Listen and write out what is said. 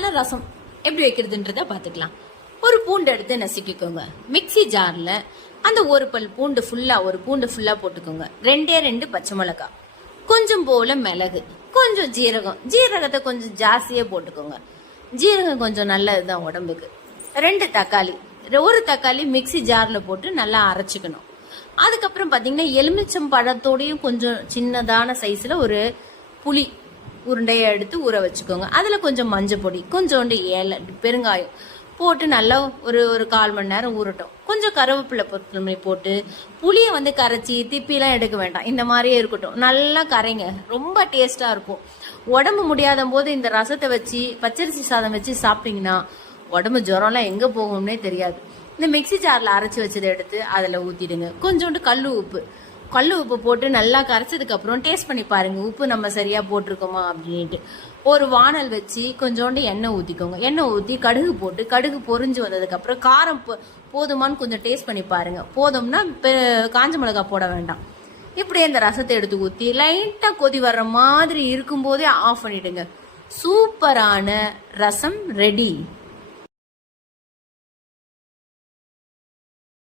சிம்பிளான ரசம் எப்படி வைக்கிறதுன்றத பார்த்துக்கலாம். ஒரு பூண்டு எடுத்து நசுக்கிக்கோங்க. மிக்சி ஜாரில் அந்த ஒரு பூண்டு ஃபுல்லாக போட்டுக்கோங்க. 2 பச்சை மிளகாய், கொஞ்சம் போல மிளகு, கொஞ்சம் ஜீரகத்தை கொஞ்சம் ஜாஸ்தியாக போட்டுக்கோங்க. ஜீரகம் கொஞ்சம் நல்லதுதான் உடம்புக்கு. 2 தக்காளி, ஒரு தக்காளி மிக்சி ஜாரில் போட்டு நல்லா அரைச்சிக்கணும். அதுக்கப்புறம் பார்த்தீங்கன்னா எலுமிச்சம் பழத்தோடையும் கொஞ்சம் சின்னதான சைஸில் ஒரு புளி உருண்டையை எடுத்து ஊற வச்சுக்கோங்க. அதில் கொஞ்சம் மஞ்சள் பொடி, கொஞ்சோண்டு பெருங்காயம் போட்டு நல்லா ஒரு 1/4 மணி நேரம் ஊறட்டும். கொஞ்சம் கருவேப்பிலை பொருத்தமை போட்டு புளியை கரைச்சி திப்பிலாம் எடுக்க வேண்டாம், இந்த மாதிரியே இருக்கட்டும். நல்லா கரைங்க, ரொம்ப டேஸ்ட்டாக இருக்கும். உடம்பு முடியாத போது இந்த ரசத்தை வச்சு பச்சரிசி சாதம் வச்சு சாப்பிட்டீங்கன்னா உடம்பு ஜுரம்லாம் எங்கே போகும்னே தெரியாது. இந்த மிக்சி ஜாரில் அரைச்சி வச்சதை எடுத்து அதில் ஊற்றிடுங்க. கொஞ்சோண்டு கல் உப்பு போட்டு நல்லா கரைச்சதுக்கப்புறம் டேஸ்ட் பண்ணி பாருங்கள், உப்பு நம்ம சரியாக போட்டிருக்கோமா அப்படின்ட்டு. ஒரு வானல் வச்சு கொஞ்சோண்டு எண்ணெய் ஊற்றிக்கோங்க. எண்ணெய் ஊற்றி கடுகு போட்டு கடுகு பொரிஞ்சு வந்ததுக்கப்புறம் காரம் போதுமான்னு கொஞ்சம் டேஸ்ட் பண்ணி பாருங்கள். போதும்னா காஞ்ச மிளகா போட வேண்டாம். இப்படியே இந்த ரசத்தை எடுத்து ஊற்றி லைட்டாக கொதி வர்ற மாதிரி இருக்கும்போதே ஆஃப் பண்ணிவிடுங்க. சூப்பரான ரசம் ரெடி.